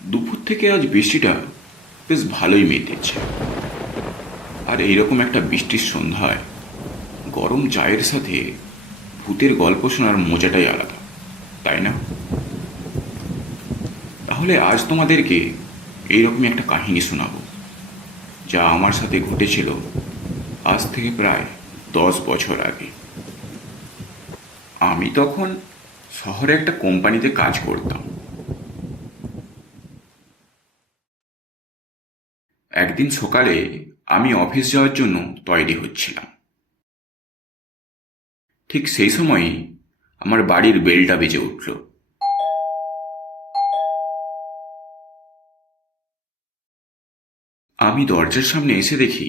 দুপুর থেকে আজ বৃষ্টিটা বেশ ভালোই মেতেছে। আর এইরকম একটা বৃষ্টির সন্ধ্যায় গরম চায়ের সাথে ভূতের গল্প শোনার মজাটাই আলাদা, তাই না? তাহলে আজ তোমাদেরকে এইরকমই একটা কাহিনী শোনাবো, যা আমার সাথে ঘটেছিল আজ থেকে প্রায় 10 বছর আগে। আমি তখন শহরে একটা কোম্পানিতে কাজ করতাম। একদিন সকালে আমি অফিস যাওয়ার জন্য তৈরি হচ্ছিলাম। ঠিক সেই সময়ই আমার বাড়ির বেলটা বেজে উঠল। আমি দরজার সামনে এসে দেখি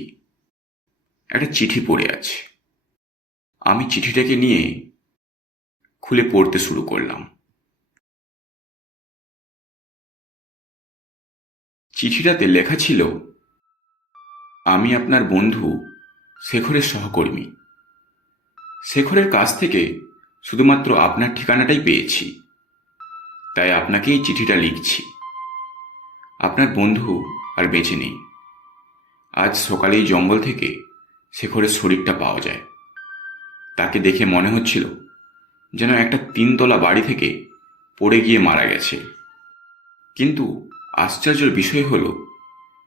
একটা চিঠি পড়ে আছে। আমি চিঠিটাকে নিয়ে খুলে পড়তে শুরু করলাম। চিঠিটাতে লেখা ছিল, আমি আপনার বন্ধু শেখরের সহকর্মী। শেখরের কাছ থেকে শুধুমাত্র আপনার ঠিকানাটাই পেয়েছি, তাই আপনাকে এই চিঠিটা লিখছি। আপনার বন্ধু আর বেঁচে নেই। আজ সকালেই জঙ্গল থেকে শেখরের শরীরটা পাওয়া যায়। তাকে দেখে মনে হচ্ছিল যেন একটা 3 তলা বাড়ি থেকে পড়ে গিয়ে মারা গেছে। কিন্তু আশ্চর্যের বিষয় হলো,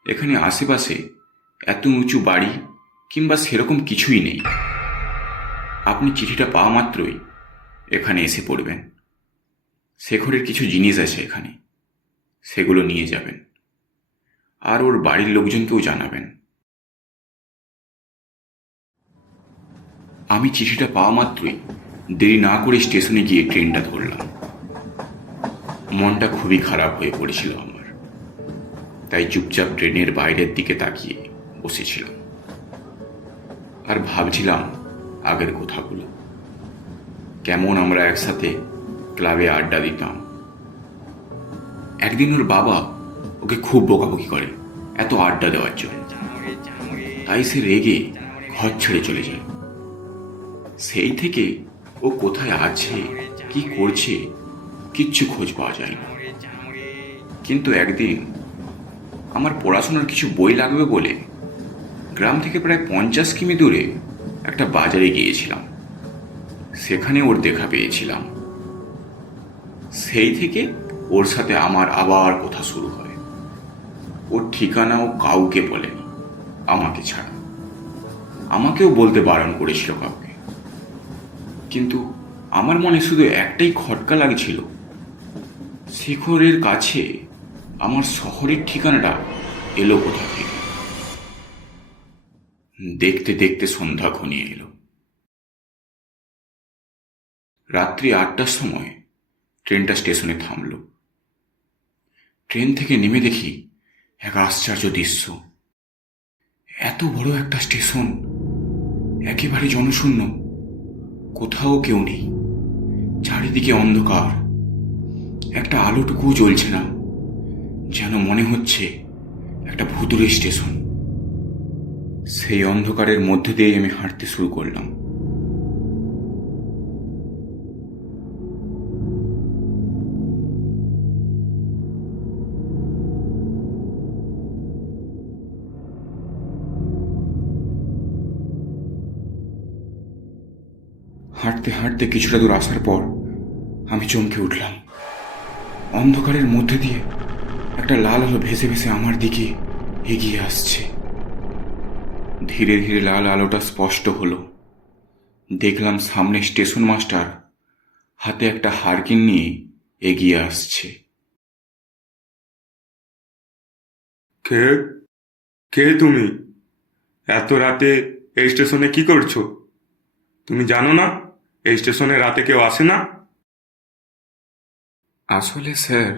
এখানে আশেপাশে এত উঁচু বাড়ি কিংবা সেরকম কিছুই নেই। আপনি চিঠিটা পাওয়া মাত্রই এখানে এসে পড়বেন। শেখরের কিছু জিনিস আছে এখানে, সেগুলো নিয়ে যাবেন, আর ওর বাড়ির লোকজনকেও জানাবেন। আমি চিঠিটা পাওয়া মাত্রই দেরি না করে স্টেশনে গিয়ে ট্রেনটা ধরলাম। মনটা খুবই খারাপ হয়ে পড়েছিল আমার, তাই চুপচাপ ট্রেনের বাইরের দিকে তাকিয়ে বসেছিলাম আর ভাবছিলাম আগের কথাগুলো। কেমন আমরা একসাথে ক্লাবে আড্ডা দিতাম। একদিন ওর বাবা ওকে খুব বকাবকি করে এত আড্ডা দেওয়ার জন্য, তাই সে রেগে ঘর ছেড়ে চলে যায়। সেই থেকে ও কোথায় আছে, কি করছে, কিচ্ছু খোঁজ পাওয়া যায় না। কিন্তু একদিন আমার পড়াশোনার কিছু বই লাগবে বলে গ্রাম থেকে প্রায় 50 কিমি দূরে একটা বাজারে গিয়েছিলাম। সেখানে ওর দেখা পেয়েছিলাম। সেই থেকে ওর সাথে আমার আবার কথা শুরু হয়। ওর ঠিকানাও কাউকে বলেনি, আমাকে ছাড়া। আমাকেও বলতে বারণ করেছিল কাউকে। কিন্তু আমার মনে শুধু একটাই খটকা লাগছিল, শেখরের কাছে আমার শহরের ঠিকানাটা এলো কোথা থেকে। দেখতে দেখতে সন্ধ্যা ঘনিয়ে এলো। রাত্রি 8টার সময় ট্রেনটা স্টেশনে থামল। ট্রেন থেকে নেমে দেখি এক আশ্চর্য দৃশ্য। এত বড় একটা স্টেশন, একেবারে জনশূন্য। কোথাও কেউ নেই, চারিদিকে অন্ধকার। একটা আলোটুকুও জ্বলছে না, যেন মনে হচ্ছে একটা ভুতুড়ে স্টেশন। সেই অন্ধকারের মধ্যে দিয়ে আমি হাঁটতে শুরু করলাম। হাঁটতে হাঁটতে কিছুটা দূর আসার পর আমি চমকে উঠলাম। অন্ধকারের মধ্যে দিয়ে একটা লাল আলো ভেসে ভেসে আমার দিকে এগিয়ে আসছে। ধীরে ধীরে লাল আলোটা স্পষ্ট হলো। দেখলাম সামনে স্টেশন মাস্টার হাতে একটা হারকিন নিয়ে এগিয়ে আসছে। কে কে তুমি? এত রাতে এই স্টেশনে কি করছো? তুমি জানো না এই স্টেশনে রাতে কেউ আসে না? আসলে স্যার,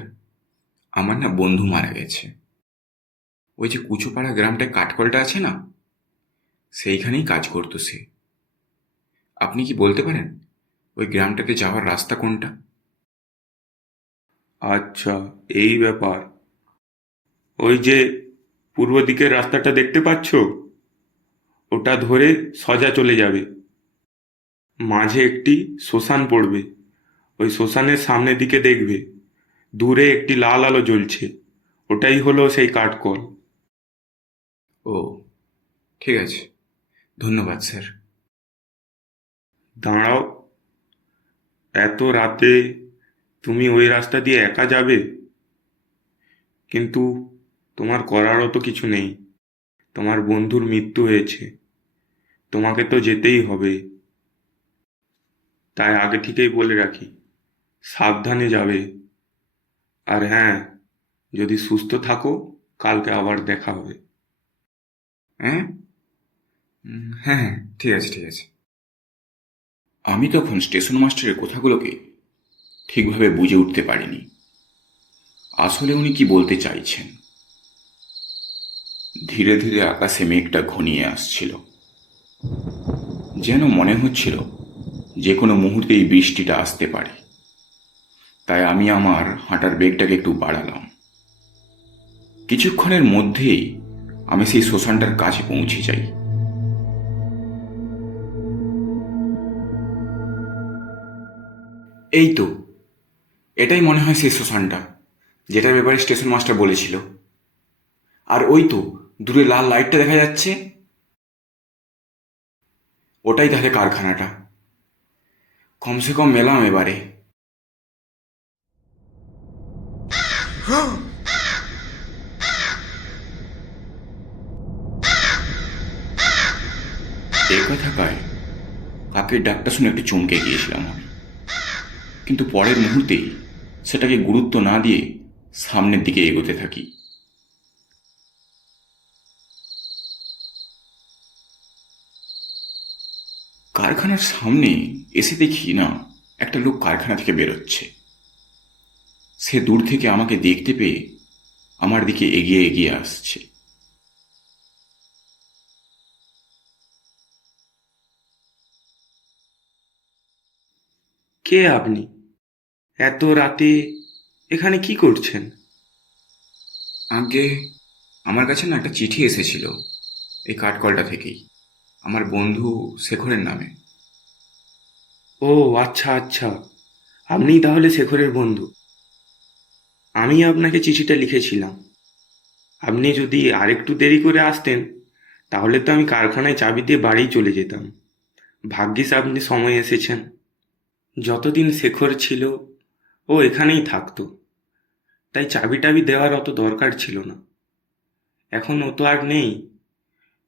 আমার না বন্ধু মারা গেছে। ওই যে কুচোপাড়া গ্রামটায় কাঠকলটা আছে না, সেইখানেই কাজ করতো সে। আপনি কি বলতে পারেন ওই গ্রামটাতে যাওয়ার রাস্তা কোনটা? আচ্ছা, এই ব্যাপার। ওই যে পূর্ব দিকের রাস্তাটা দেখতে পাচ্ছ, ওটা ধরে সোজা চলে যাবে। মাঝে একটি শ্মশান পড়বে। ওই শ্মশানের সামনের দিকে দেখবে দূরে একটি লাল আলো জ্বলছে। ওটাই হলো সেই কাঠকল। ও, ঠিক আছে, ধন্যবাদ স্যার। দাঁড়াও, এত রাতে তুমি ওই রাস্তা দিয়ে একা যাবে? কিন্তু তোমার করারও তো কিছু নেই, তোমার বন্ধুর মৃত্যু হয়েছে, তোমাকে তো যেতেই হবে। তাই আগে থেকেই বলে রাখি, সাবধানে যাবে। আর হ্যাঁ, যদি সুস্থ থাকো কালকে আবার দেখা হবে। হ্যাঁ, হ্যাঁ হ্যাঁ, ঠিক আছে ঠিক আছে। আমি তখন স্টেশন মাস্টারের কথাগুলোকে ঠিকভাবে বুঝে উঠতে পারিনি। আসলে উনি কি বলতে চাইছেন। ধীরে ধীরে আকাশে মেঘটা ঘনিয়ে আসছিল, যেন মনে হচ্ছিল যে কোনো মুহূর্তেই বৃষ্টিটা আসতে পারে। তাই আমি আমার হাঁটার বেগটাকে একটু বাড়ালাম। কিছুক্ষণের মধ্যেই আমি সেই শ্মশানটার কাছে পৌঁছে যাই। এই তো, এটাই মনে হয় সেই শ্মশানটা যেটার ব্যাপারে স্টেশন মাস্টার বলেছিল। আর ওই তো দূরে লাল লাইটটা দেখা যাচ্ছে, ওটাই তাহলে কারখানাটা। কমসে কম মেলাম এবারে। একা থাকায় কাকের ডাকটা শুনে একটু চমকে গিয়েছিলাম আমি, কিন্তু পরের মুহূর্তেই সেটাকে গুরুত্ব না দিয়ে সামনের দিকে এগোতে থাকি। কারখানার সামনে এসে দেখি না একটা লোক কারখানা থেকে বেরোচ্ছে। সে দূর থেকে আমাকে দেখতে পেয়ে আমার দিকে এগিয়ে এগিয়ে আসছে। কে আপনি? এত রাতে এখানে কি করছেন? আগে আমার কাছে না একটা চিঠি এসেছিল এই কাঠকলটা থেকেই, আমার বন্ধু শেখরের নামে। ও আচ্ছা আচ্ছা, আপনিই তাহলে শেখরের বন্ধু। আমি আপনাকে চিঠিটা লিখেছিলাম। আপনি যদি আরেকটু দেরি করে আসতেন তাহলে তো আমি কারখানায় চাবি দিয়ে বাড়ি চলে যেতাম। ভাগ্যিস আপনি সময় এসেছেন। যতদিন শেখর ছিল ও এখানেই থাকতো, তাই চাবি টাবি দেওয়ার অত দরকার ছিল না। এখন ও তো আর নেই,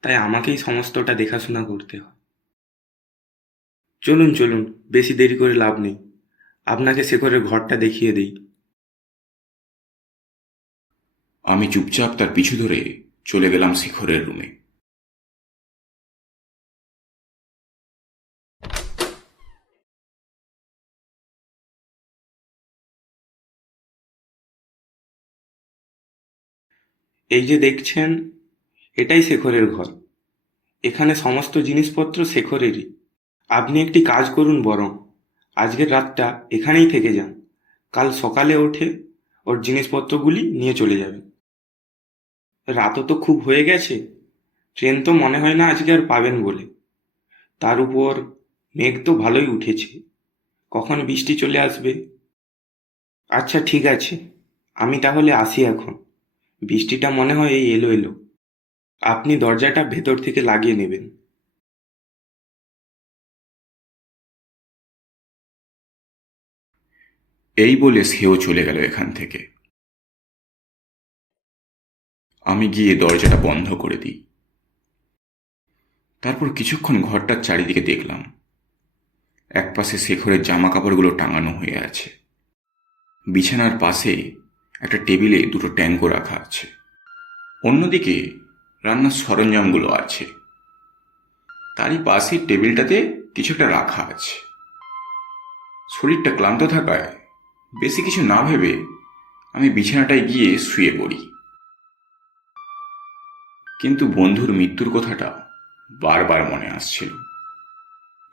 তাই আমাকেই সমস্তটা দেখাশোনা করতে হয়। চলুন চলুন, বেশি দেরি করে লাভ নেই, আপনাকে শেখরের ঘরটা দেখিয়ে দিই। আমি চুপচাপ তার পিছু ধরে চলে গেলাম শেখরের রুমে। এই যে দেখছেন, এটাই শেখরের ঘর। এখানে সমস্ত জিনিসপত্র শেখরেরই। আপনি একটি কাজ করুন বরং, আজকের রাতটা এখানেই থেকে যান। কাল সকালে ওঠে ওর জিনিসপত্রগুলি নিয়ে চলে যাবেন। রাতও তো খুব হয়ে গেছে, ট্রেন তো মনে হয় না আজকে আর পাবেন বলে। তার উপর মেঘ তো ভালোই উঠেছে, কখন বৃষ্টি চলে আসবে। আচ্ছা ঠিক আছে, আমি তাহলে আসি এখন। বৃষ্টিটা মনে হয় এই এলো এলো। আপনি দরজাটা ভেতর থেকে লাগিয়ে নেবেন। এই বলে সেও চলে গেল এখান থেকে। আমি গিয়ে দরজাটা বন্ধ করে দিই। তারপর কিছুক্ষণ ঘরটার চারিদিকে দেখলাম। একপাশে শেখরের জামা কাপড়গুলো টাঙানো হয়ে আছে। বিছানার পাশে একটা টেবিলে দুটো ট্যাঙ্কও রাখা আছে। অন্যদিকে রান্নার সরঞ্জামগুলো আছে। তারই পাশে টেবিলটাতে কিছু একটা রাখা আছে। শরীরটা ক্লান্ত থাকায় বেশি কিছু না ভেবে আমি বিছানাটায় গিয়ে শুয়ে পড়ি। কিন্তু বন্ধুর মৃত্যুর কথাটা বারবার মনে আসছিল।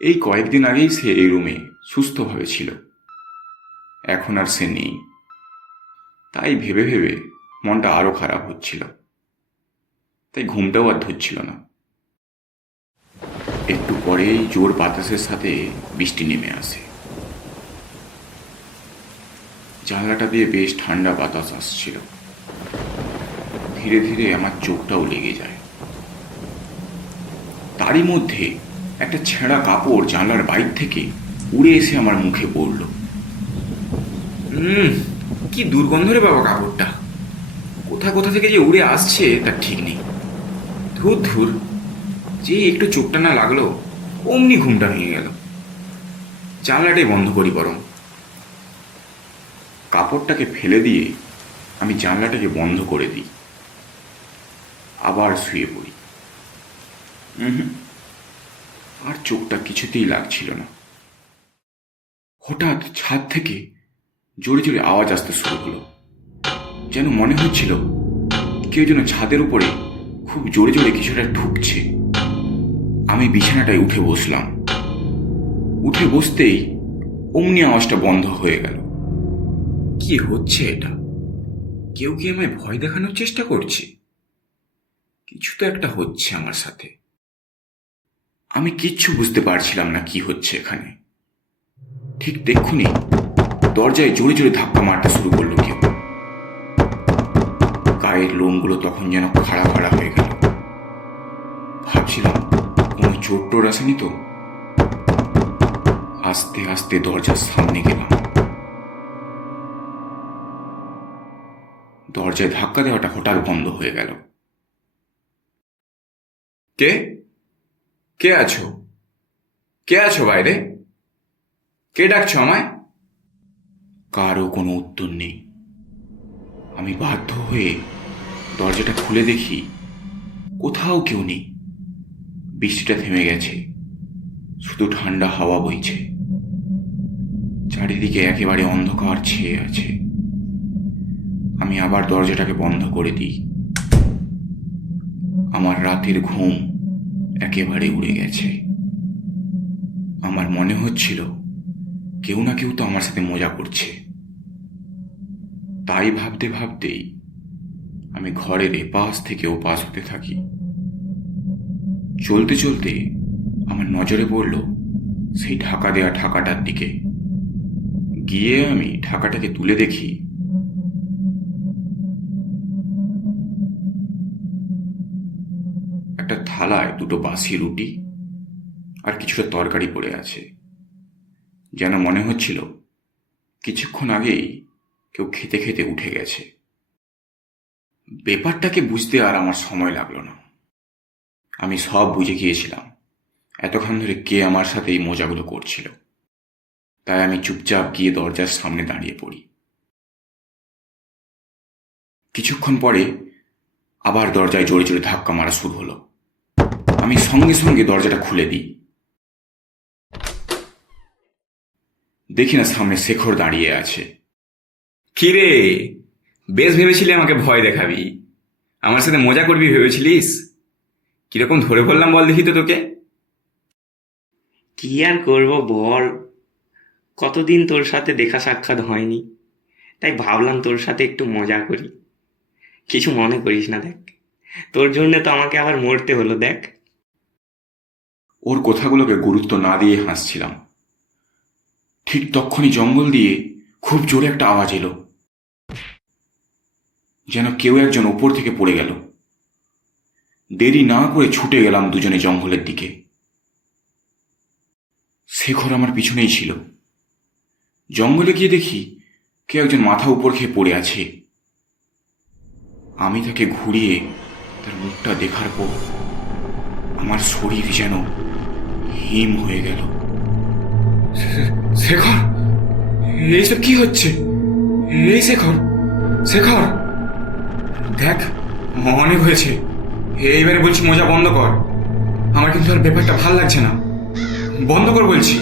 এই কয়েকদিন আগেই সে এই রুমে সুস্থভাবে ছিল, এখন আর সে নেই। তাই ভেবে ভেবে মনটা আরো খারাপ হচ্ছিল। তাই ঘুমটাও আর ধরছিল না। একটু পরেই জোর বাতাসের সাথে বৃষ্টি নেমে আসে। জানলাটা দিয়ে বেশ ঠান্ডা বাতাস আসছিল। ধীরে ধীরে আমার চোখটাও লেগে যায়। তারই মধ্যে একটা ছেঁড়া কাপড় জানলার বাইর থেকে উড়ে এসে আমার মুখে পড়ল। কি দুর্গন্ধ রে বাবা কাপড়টা! কোথা কোথা থেকে যে উড়ে আসছে তার ঠিক নেই। ধুর ধুর, যে একটু চোখটা না লাগলো অমনি ঘুমটা ভেঙে গেল। জানলাটাই বন্ধ করি বরং। কাপড়টাকে ফেলে দিয়ে আমি জানলাটাকে বন্ধ করে দিই, আবার শুয়ে পড়ি। আর চোখটা কিছুতেই লাগছিল না। হঠাৎ ছাদ থেকে জোরে জোরে আওয়াজ আসতে শুরু হলো। যেন মনে হচ্ছিল কেউ যেন ছাদের উপরে খুব জোরে জোরে কিছুটা ঠুকছে। আমি বিছানাটায় উঠে বসলাম। উঠে বসতেই অমনি আওয়াজটা বন্ধ হয়ে গেল। কি হচ্ছে এটা? কেউ কি আমায় ভয় দেখানোর চেষ্টা করছে? কিছু তো একটা হচ্ছে আমার সাথে। আমি কিচ্ছু বুঝতে পারছিলাম না কি হচ্ছে এখানে। ঠিক দেখুনি দরজায় জোরে জোরে ধাক্কা মারতে শুরু করলো কেউ। গায়ের লোমগুলো তখন যেন খাড়া খাড়া হয়ে গেল। ভাবছিলাম কোনো চোট টোট আসেনি তো। আস্তে আস্তে দরজার সামনে গেলাম। দরজায় ধাক্কা দেওয়াটা হঠাৎ বন্ধ হয়ে গেল। কে কে আছো? কে আছো বাইরে? কে ডাকছো আমায়? কারও কোনো উত্তর নেই। আমি বাধ্য হয়ে দরজাটা খুলে দেখি কোথাও কেউ নেই। বৃষ্টিটা থেমে গেছে, শুধু ঠান্ডা হাওয়া বইছে। চারিদিকে একেবারে অন্ধকার ছেয়ে আছে। আমি আবার দরজাটাকে বন্ধ করে দিই। আমার রাতের ঘুম একেবারে উড়ে গেছে। আমার মনে হচ্ছিল কেউ না কেউ তো আমার সাথে মজা করছে। তাই ভাবতে ভাবতেই আমি ঘরের এপাশ থেকে ওপাশ হতে থাকি। চলতে চলতে আমার নজরে পড়ল সেই ঢাকা দেয়া ঢাকাটার দিকে। গিয়ে আমি ঢাকাটাকে তুলে দেখি একটা থালায় দুটো বাসি রুটি আর কিছুটা তরকারি পড়ে আছে। যেন মনে হচ্ছিল কিছুক্ষণ আগেই কেউ খেতে খেতে উঠে গেছে। ব্যাপারটাকে বুঝতে আর আমার সময় লাগলো না। আমি সব বুঝে গিয়েছিলাম এতক্ষণ ধরে কে আমার সাথে এই মজাগুলো করছিল। তাই আমি চুপচাপ গিয়ে দরজার সামনে দাঁড়িয়ে পড়ি। কিছুক্ষণ পরে আবার দরজায় জোরে জোরে ধাক্কা মারা শুরু হলো। আমি সঙ্গে সঙ্গে দরজাটা খুলে দিই। দেখি না সামনে শেখর দাঁড়িয়ে আছে। কি রে, বেশ ভেবেছিলি আমাকে ভয় দেখাবি, আমার সাথে মজা করবি ভেবেছিলিস? কিরকম ধরে বললাম বল দেখি তো তোকে। কি আর করবো বল, কতদিন তোর সাথে দেখা সাক্ষাৎ হয়নি, তাই ভাবলাম তোর সাথে একটু মজা করি। কিছু মনে করিস না, দেখ তোর জন্য তো আমাকে আবার মরতে হলো, দেখ। ওর কথাগুলোকে গুরুত্ব না দিয়ে হাসছিলাম। ঠিক তক্ষুনি জঙ্গল দিয়ে খুব জোরে একটা আওয়াজ এলো, যেন কেউ একজন ওপর থেকে পড়ে গেল। দেরি না করে ছুটে গেলাম দুজনে জঙ্গলের দিকে। শেখর আমার পিছনেই ছিল। জঙ্গলে গিয়ে দেখি কেউ একজন মাথা উপর খেয়ে পড়ে আছে। আমি তাকে ঘুরিয়ে তার মুখটা দেখার পর আমার শরীর যেন হিম হয়ে গেল। শেখর, এইসব কি হচ্ছে? এই শেখর, শেখর দেখ, অনেক হয়েছে। এইবারে বলছি মজা বন্ধ কর। আমার কিন্তু আর ব্যাপারটা ভাল লাগছে না, বন্ধ কর বলছি।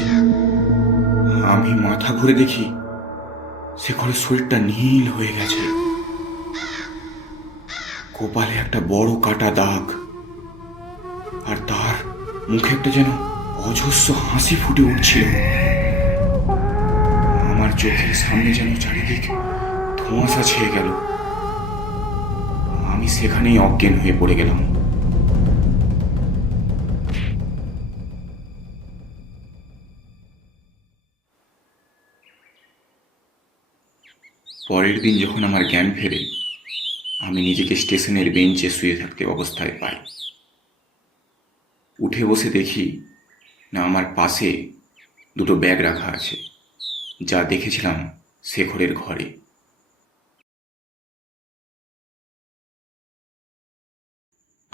আমি মাথা ঘুরে দেখি শেখরের শরীরটা নীল হয়ে গেছে। কপালে একটা বড় কাটা দাগ, আর তার মুখে একটা যেন অজস্র হাসি ফুটে উঠছিল। আমার চোখের সামনে যেন চারিদিক ধোঁয়াশা ছেয়ে গেল। আমি সেখানেই অজ্ঞান হয়ে পড়ে গেলাম। পরের দিন যখন আমার জ্ঞান ফেরে, আমি নিজেকে স্টেশনের বেঞ্চে শুয়ে থাকতে অবস্থায় পাই। উঠে বসে দেখি না আমার পাশে দুটো ব্যাগ রাখা আছে, যা দেখেছিলাম শেখরের ঘরে।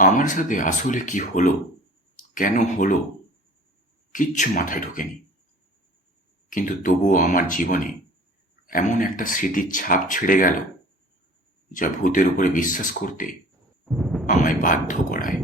আমার সাথে আসলে কি হলো, কেন হলো, কিচ্ছু মাথায় ঢোকেনি। কিন্তু তবুও আমার জীবনে এমন একটা স্মৃতির ছাপ ছেড়ে গেল, যা ভূতের উপরে বিশ্বাস করতে আমায় বাধ্য করায়।